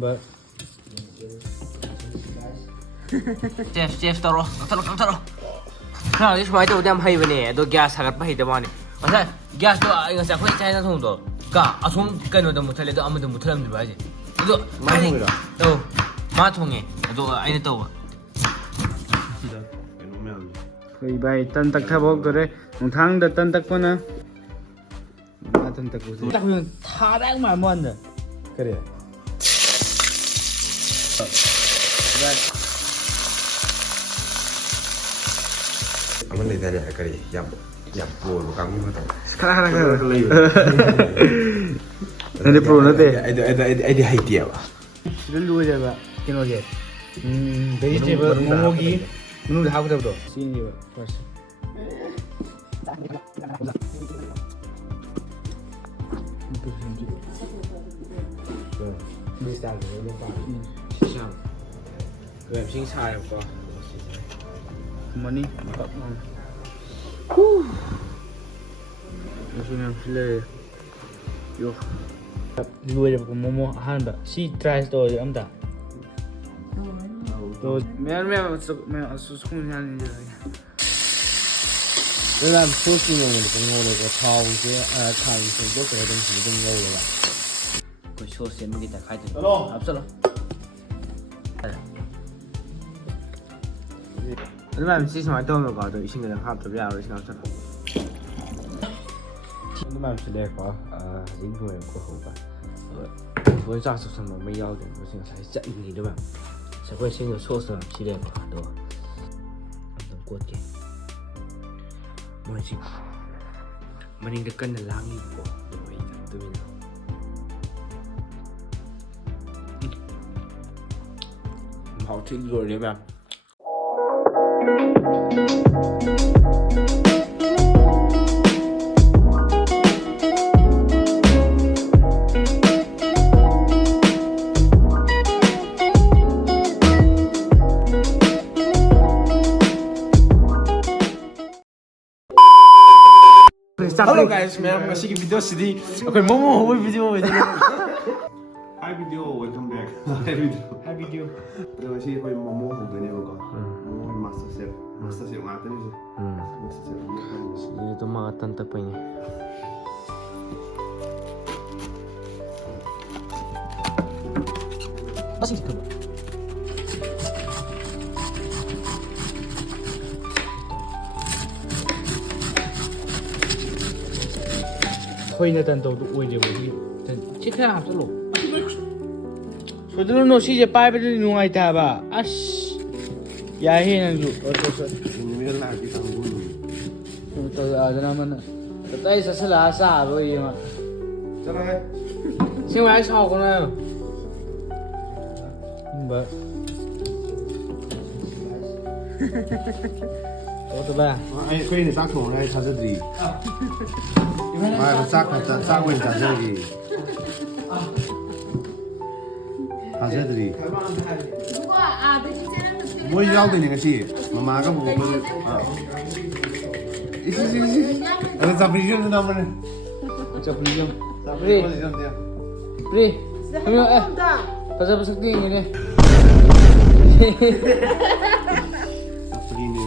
But Chef taro khá cái máy tàu đem hay về nè tôi gas hagat hay tao này mà sao gas tôi anh sẽ quay chai ra thùng đó cả à xuống cái nó một thay tôi một thay làm gì vậy tôi máy thùng đâu má thùng này tôi anh tàu cái bài tân tắc tháp bốc rồi một tháng đã tân tắc con à tân tắc rồi tắc hương thà đáng mà mòn rồi cái đấy Aman ni tadi kali jam puluh kamu tu. Sekarang nanti pro nanti. Ada Haiti apa? Dulu aja pak, kena aja. Vegetable momogi, menu dah aku tahu tu. Sini je pas. Bisa lagi, lupa. Siang gue sing sai kok Money, dapat mau. Masuk yang file. Yo. Dulu aja pakai momo ahan tak. Si try tu je amda. Tu, memang susun yang ni je. Dalam sos ni orang pengau le ko thau je thai se jo ke dong si dong ngau le. 그 소스에 먹이다 가야 돼. 앞서로. 그러면 시스템 어떤 거 가도 이 친구들 합도 비야 우리 신경 써. 그러면 실내 거 인도에 거 호가. 我炸出什么没要的，我现在在你对吧？才会先有错什么系列吧，对吧？能过点，我已经，我应该跟着狼一波，对吧？对不对？好吃一点吧。Hello guys, मैं मसी की वीडियो सीधी कोई मोमो हो वीडियो में Hi video, welcome back. Hi video. Rồi chị quay momo hồng cái này có. Momo master chef ngã tên gì? Master chef. Ini tuh makan tante punya. Masih gitu. Thôi na tan tàu tụi je bagi. Tan chết thế nào rồi? Rồi nó nói gì je pai bên nu ngai ta ba. As. Ya he nang ju. Ini dia lah di tanggung dulu. Tao giờ nào mà. Tay sẽ là xa rồi mà. Chalo hai. Xin mời sau con nào. Ba. Ô tô ba. Ai quay này xác thủng này sao thế gì? Mai xác quên sao thế gì? Sao thế gì? Mỗi rau thì những cái mà các bố mới ada Sabrian tu nama ni. Sabrian. Sabrian dia. Pri. Pasal sakti ni. Sapri ni.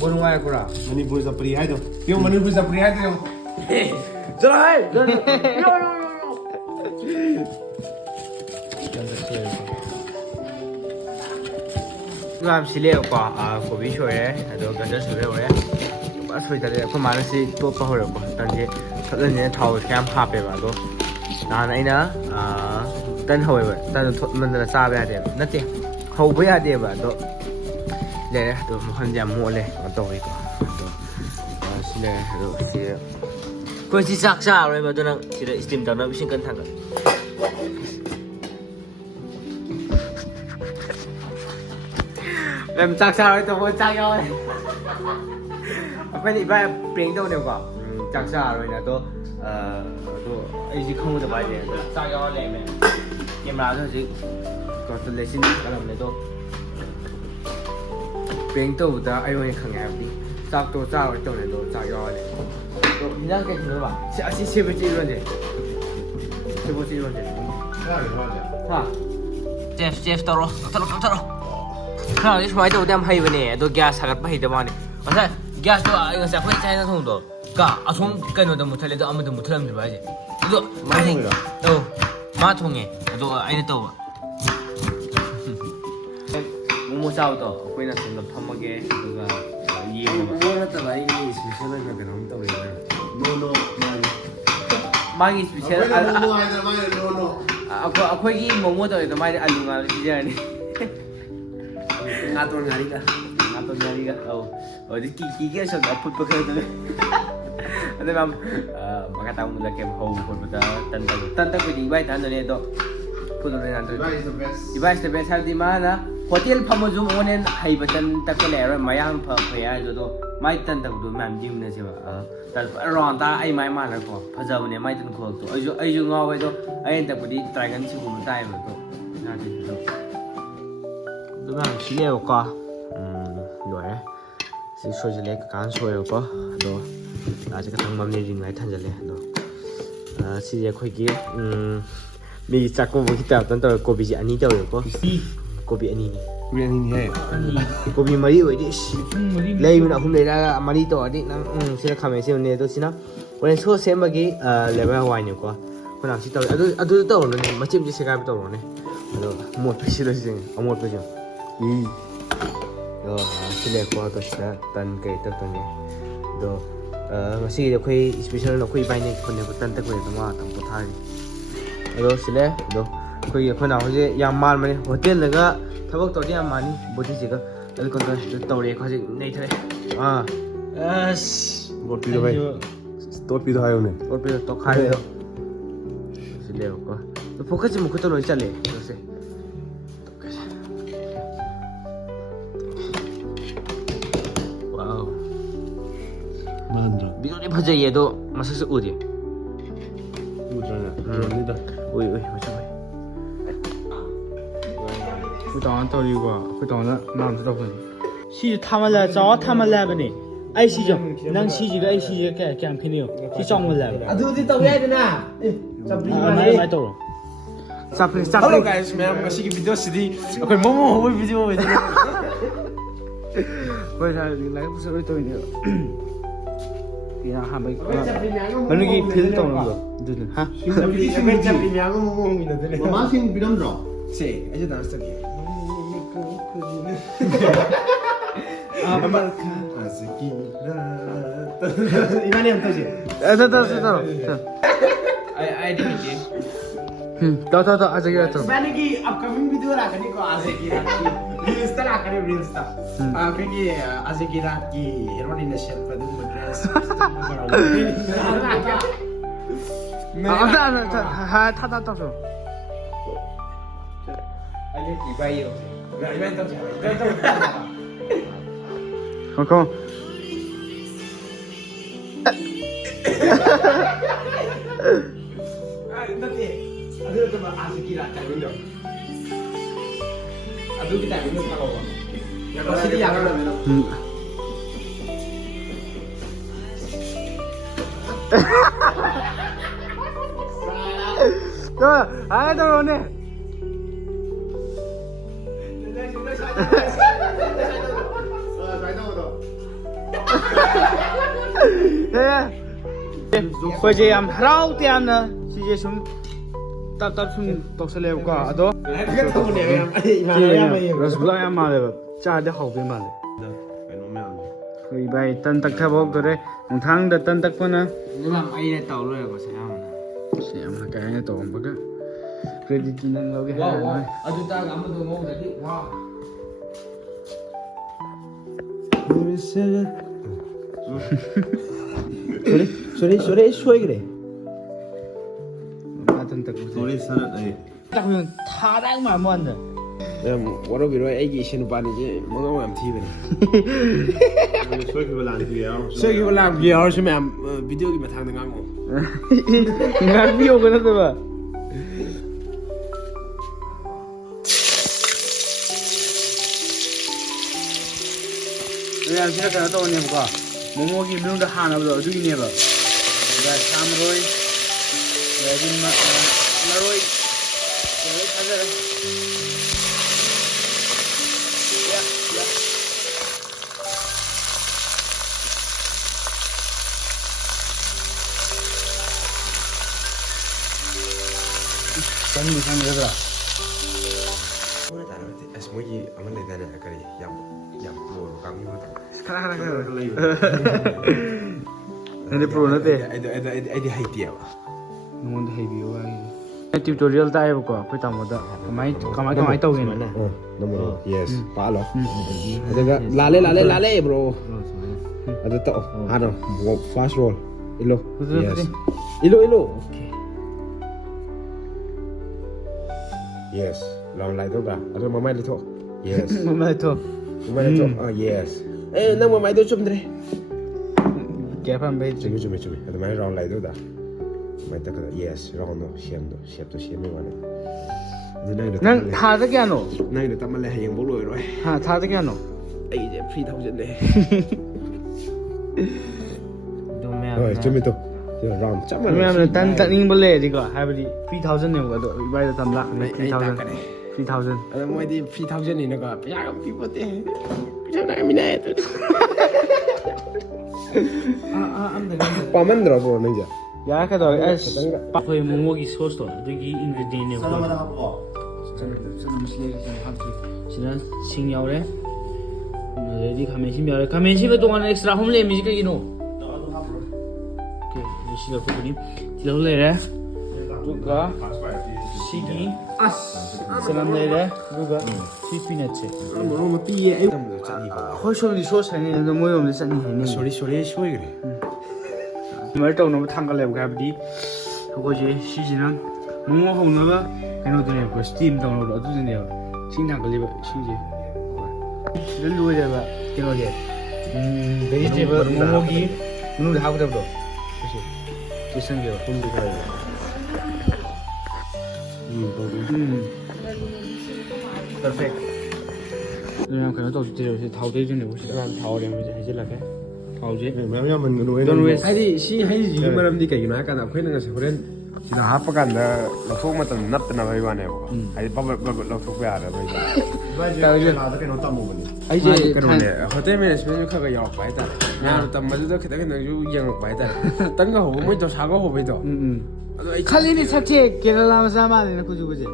Bukan wai aku lah. Mani boleh sapri hai tu. Tio mani boleh sapri hai tu. Jalan hai. Yo. làm xí lệ quả phổ biến rồi đấy, rồi gần đến rồi đấy. Bắt rồi tại cái mà nó xí tốt bao rồi quả, tại vì thật là những thầu xem hấp về mà thôi. Là này nữa, tân hồi vậy, tân mình là xa về điểm, nó tiền, hầu với điểm vậy thôi. Đây đấy, tôi một phần giảm mua này, còn tôi quả, xí lệ rồi xí. Tôi chỉ sắc xa rồi mà tôi đang chỉ để tìm tao nó bị sinh cân thẳng rồi. Em chắc sao đấy tôi muốn chắc nhau đấy. Vậy thì bây giờ đâu đều có chắc sao rồi là tôi ấy gì không được bài gì chắc nhau này mẹ em nào thôi chứ còn tôi lấy xin cái lòng này tôi bring đâu đã ai ơi khẳng ngại đi 짝도 짝을 때문에도 짝 열어야 또 그냥 깨 들어봐. 아시 세번 찌르는데. 세번 찌르는데. 하. 제프 떨어. 그럼 이 스마이트 오담 하이브네. 또 gas 사갈 파이데 마네. 맞아. gas 또 이거 사 거기 차이나 통도. 가 아송 그거도 못 할래도 아무도 못 하면 봐야지. 이거 많이 마통에. 또 아이네 또. 모모 짜오도 거기나 좀 파먹게 그가 이해가 뭐라다 이게 스페셜한 게 너무 떠오르네. 노노 마기 스페셜 노노 아이들 많이 노노 아코기 모모도 이거 많이 알루가 지자니 ngaton ngariga. atau nyariga di kiki so dapat pekerja ada mam maka tahu mulai kem hau pun betul tanda di baik tanda ni tu pun orang nanti Dubai is the best di baik sebab hal di mana hotel pamaju onen hai betul tak kelihatan mayang paya itu mai tanda tu mam jim ni siapa dan orang tak ai mai mana ko pajau ni mai tanda ko tu ayo ngau itu ai tak budi teragan sih guna tai betul nanti tu tu mam sila ko rồi si soi jale kan soi ko do aje ka thang mam ni ring lai than jale do si je khoi ki mi chak ko bo kita tan to ko bi ani to ko bi ani ni Rian in here ko bi mari oi di lei na hum le la mari to di nang si la khame si ne to si na wen so se ma gi level 1 ni ko ko na si to adu to no ne ma chim ji se ka to no ne do mo to si lo si mo to jo sila ko to siya tan kay tatani do masih dia koi special no koi baine ko ne tan ta koi to ma tam pothari do sila do koi ko na hoje yam mal mane hotel laga thabak to dia mani bodi jiga al ko to re ko ji nei thare as Bot pido bhai Tot pido hai une और पे तो खा ले sila ko to focus mo ko to loi chale se wow Mandra 비디오에 봐줘도 맛있어 우리 Udrana Udrana 오이 맞아不当道理过，不当的忙知道不？是他们来找他们来不呢？爱西就能西几个爱西几个干肯定是找我来的。 Aduh tahu ya na.买到了。사프리 Hello guys, मैं मशीन की वीडियो सीधी कोई मोमो हो वीडियो में 거기 잘来不是会抖音的。그냥 한 번. 만약에 필 떠오는 거. 네, 하. Mama sing bidam draw Sí, aja dance lagi. Iman yang tahu sih. I did it 더 아직 이랬어. Sebenarnya ki upcoming video lah kan ko Azeki Rat ki reels ta lah kan reels ta. Ki Azeki Rat ki heroine na share pada tu dress. 타다 줘. aja dibayar Iman tahu sih. 잠깐. Nanti ada tu Azeki Rat kan video. Aduh kita video kalau. Yang pasti dia kan. 아, 들어오네. Bây giờ rau tiền nè, chị giờ xuống tập xuống tóc sẽ leo qua đó. Rasgulla em mà được, cha để học bên mà được. Rồi bây tân tắc theo bốc rồi đấy, một tháng được tân tắc phân à. nhưng mà ai này tàu rồi có sao Sẽ em là cái này tổ một cái credit năng lâu cái wow hàng wow này. aduh ta kamu tuh mau tadi wow Sorry kira. 아, tân tắc. Sorry sana ai 딱 보면 타당 말안 돼. Walau biro aiki sini pani je, mau am TV ni. Soy ki balan ti yaw Saya kira lah biar sih am video ki matang dengan aku. Nggak bio kan tuh, Pak. Ya, sila ka to ni buka. 모모기 명도 하나보다 어두기네봐. 자, 참로이, 여기 마로이, 여기 찾아라. 야. 상이 얘들아. 뭐라 다르지? 뭐지? 아무리 되네. 그래. 얌 뭐, 강미도. 카라. 근데 프로는 아이디 하이티야. 뭔데 해비요 아이. 튜토리얼 따해볼까? 거기 따모다. 가만히 떠오겠네. 너무 yes. 빠로. 내가 라레 bro. ada to ano fast roll ilo yes ilo 오케이. yes long lại thôi bà ada mamai đi thôi yes mamai thôi yes nang mamai tôi chum đây 개판 베이지. chum ada mai long lại thôi đã mai ta kada yes long no xem to xem mấy bạn này 난 타득이 안 오. nay được tâm lại hàng bố lùi rồi 하 타득이 안 오. ấy phi thâu dẫn đây 도매야. rồi chum to ram chắc mà 왜냐면 딴 벌레 이거 하버리 3000 내고도 이바이도 담라 3000 3000 ada mai đi phi thâu dẫn này nó có bây giờ phi bớt đi bây giờ này mình này quả mình rồi bro này giờ 야 그래도 에스 거의 모모기 소스도 여기 인그리디언트 지난 싱야오래 레디 가면심이야 가면심에 동안 엑스트라 홈레 뮤직 이노 오케이 시도 부분이 딜레레 누가 시기 사람들에 누가 시피네체 một tí ấy tầm được chặn gì cả 훨씬 소스는 뭐 없는 싼이 sorry 그래 말도 너무 탕갈래고 가버디 그거지 시지는 모모 홍나가 해노드네 그 스팀 다운로드 어두드네요 신당 걸리버 시지 룰루에 잡아 이거게 베지테이블 모모기 누누 하고 잡도 그렇지 지성겨 돈도 가요 퍼펙트 그냥 그냥 또 드려 다우데 좀 내고 싶다 다우려면 이제 해질라게 다우지 왜냐면 mình nuôi Don't waste. hay gì gì cái nó cái nào khuyên là sẽ khuyên thì nó hấp cái là nó không mà tầm nắp tầm nào vậy này hay bao nó không phải là bây giờ là cái nó tầm một mình 아 이제 cái này họ tới mình sẽ cái cái dọc phải ta nhà tầm mà cái cái nó dừng phải ta tấn cái hồ mới cho sao cái hồ bây giờ 칼리니 차체 게랄라마사마는 그주그지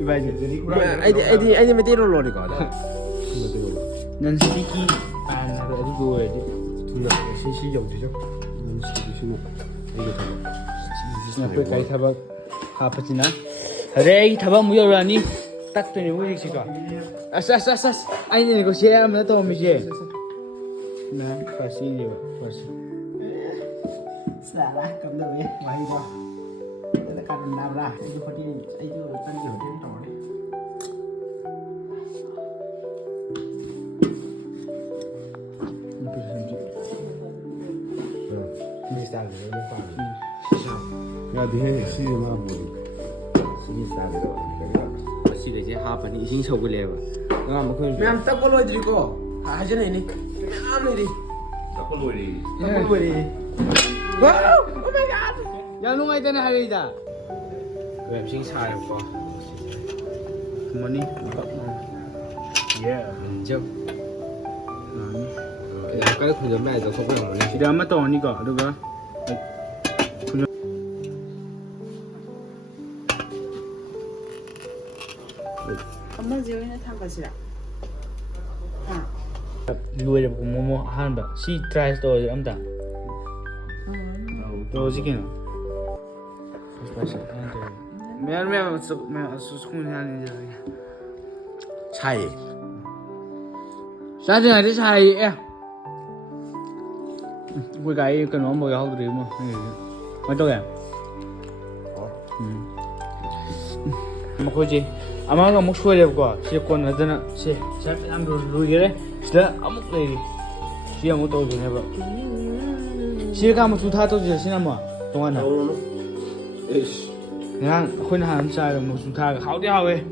이바지 ai mới tiêu rồi có 난 스피키 안 하고 애도 줘야지 둘다 신시 영지죠 신시 이게 진짜 끝까지 타박 가파지나 그래 이 타박 무여라니 딱 되네 우익시가 아싸 아니 이거 쉐하면 또 오미지 나 파시니 파시 Salah cầm đầu đi, ngoài đi qua. Đây là cầm nào ra, ai có đi, ai có tân nhiều thêm trò đấy. Đi xa rồi nó phải 야, 네 시즌 하고 시즌 싸대로 그러니까 시대 이제 하반 이신 쳐볼래요. 내가 한번 그냥 그냥 딱 걸어 드리고 하전에 니 그냥 이리 딱 걸어리. 딱 걸어 이리 와우 오 마이 갓 야 농아이 되네 하리다 왜 싱차요, 봐. 뭐니 예 인정. 약간 그 전에 저 소금 먹는 이제 한번 또 오니까 누가 엄마 지원에 탄 것이라. 루에 뭐뭐 하는 거 시 트라이스 또 엄다 또 지기는 매일매일 수수kun 하는 게 차이 사진 아직 차이 우리 가이 cái nó mồi hậu rồi mà mà tôi à mà coi gì 아마가 목소리 해볼까 시권 하잖아 시 잘안도 루이래 진짜 아무 레이 시 아무 또 좀 해봐 시가 아무 두타 또 주시나 뭐 동안나 그냥 혼자 하는 사람 뭐 두타가 하우디하we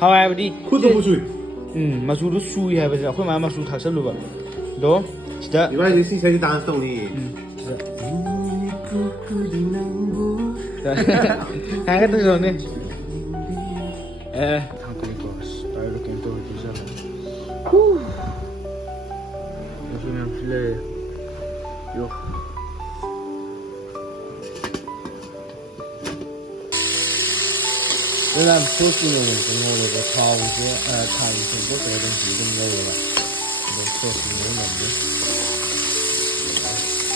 하와이디 그것도 무수히 마수도 수이 해봐 혼자 마수 다 설로 봐 너 진짜 你把这戏才去当送你。 hai cái tư rồi đi 한국이고 이렇게 또 주잖아. 요즘엔 플레이 요. Tôi làm suốt cái người cũng ngồi được cái thao cái thao cái bút cái đồng chí đừng ngồi rồi được suốt cái người mình nữa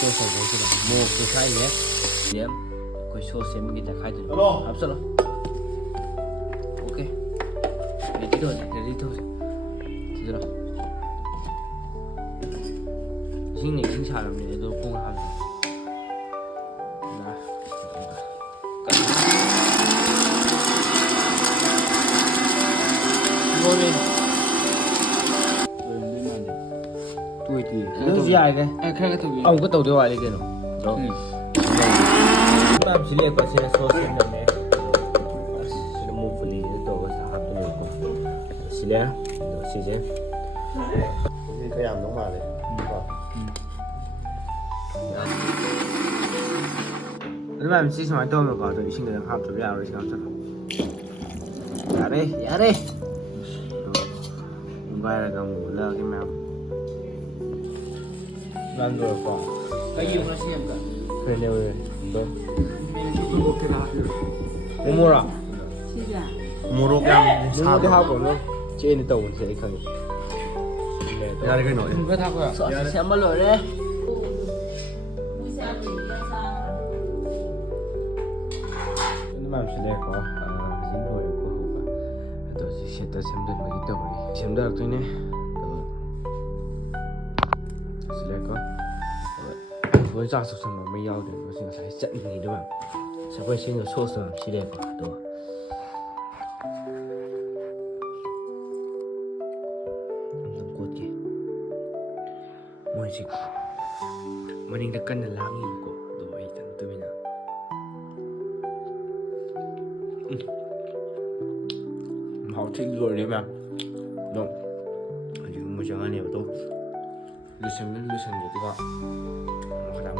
suốt cái cái đó mua cái khai nhé điểm cái suốt xem cái khai được hấp dẫn ok để đi thôi thì rồi xin nghỉ xin chào làm gì tôi không làm morning tuổi thì nó dài cái khai cái ông có tàu tiêu hoài đi kìa nó làm chỉ lệ quả xe số xem được nè chỉ là một phần lý tàu có sao hấp được chỉ lệ rồi chỉ thế 你可以养龙马的，是吧？ nếu mà chỉ xem tôi mà có tôi xin được học được vào rồi sao dạ đi vai là cầm ngủ lơ cái mèo làm rồi còn cái gì nó xem cả phải đều rồi đúng mình chụp cái đó được mua rồi 진짜. mua cái hao của nó trên tàu sẽ khởi ra đây cái nổi. cái thằng à sợ sẽ mất lỗi đấy nhưng mà sẽ đây có dính thôi của hộp tôi sẽ tới xem được mấy cái tàu đi xem được thôi nhé sẽ đây có với ra số mà mấy nhau thì nó sẽ dẫn gì đúng không sẽ quay trên số số sẽ đây có đúng 뭐지? 머닝 덕간을 랑이고 너 일단 뜨미나. Hậu thích rồi đấy mà. Đúng. Ở dưới một chỗ này tôi. Lưu xem được cái gọi. Nó đang